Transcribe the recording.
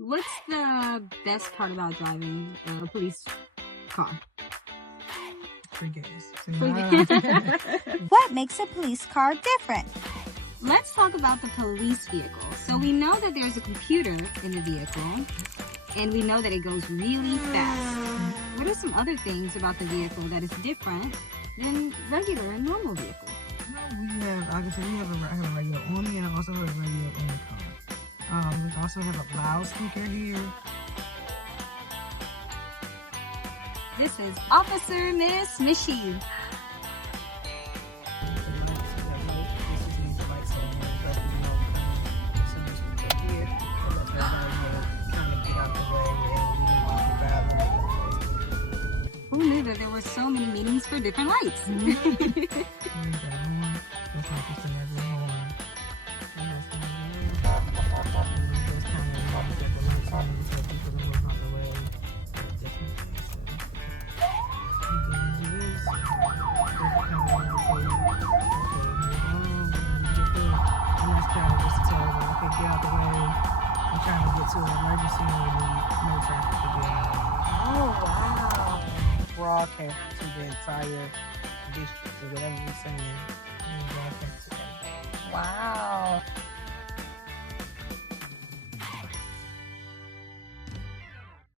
What's the best part about driving a police car? Free gas. What makes a police car different? Let's talk about the police vehicle. So we know that there's a computer in the vehicle, and we know that it goes really fast. What are some other things about the vehicle that is different than regular and normal vehicles? We have, like I said, we have a radio on it, and I also have a radio in the car. We also have a loudspeaker here. This is Officer Miss Michy. Who knew that there were so many meanings for different lights? Broadcast to the entire district or whatever we're saying. Wow.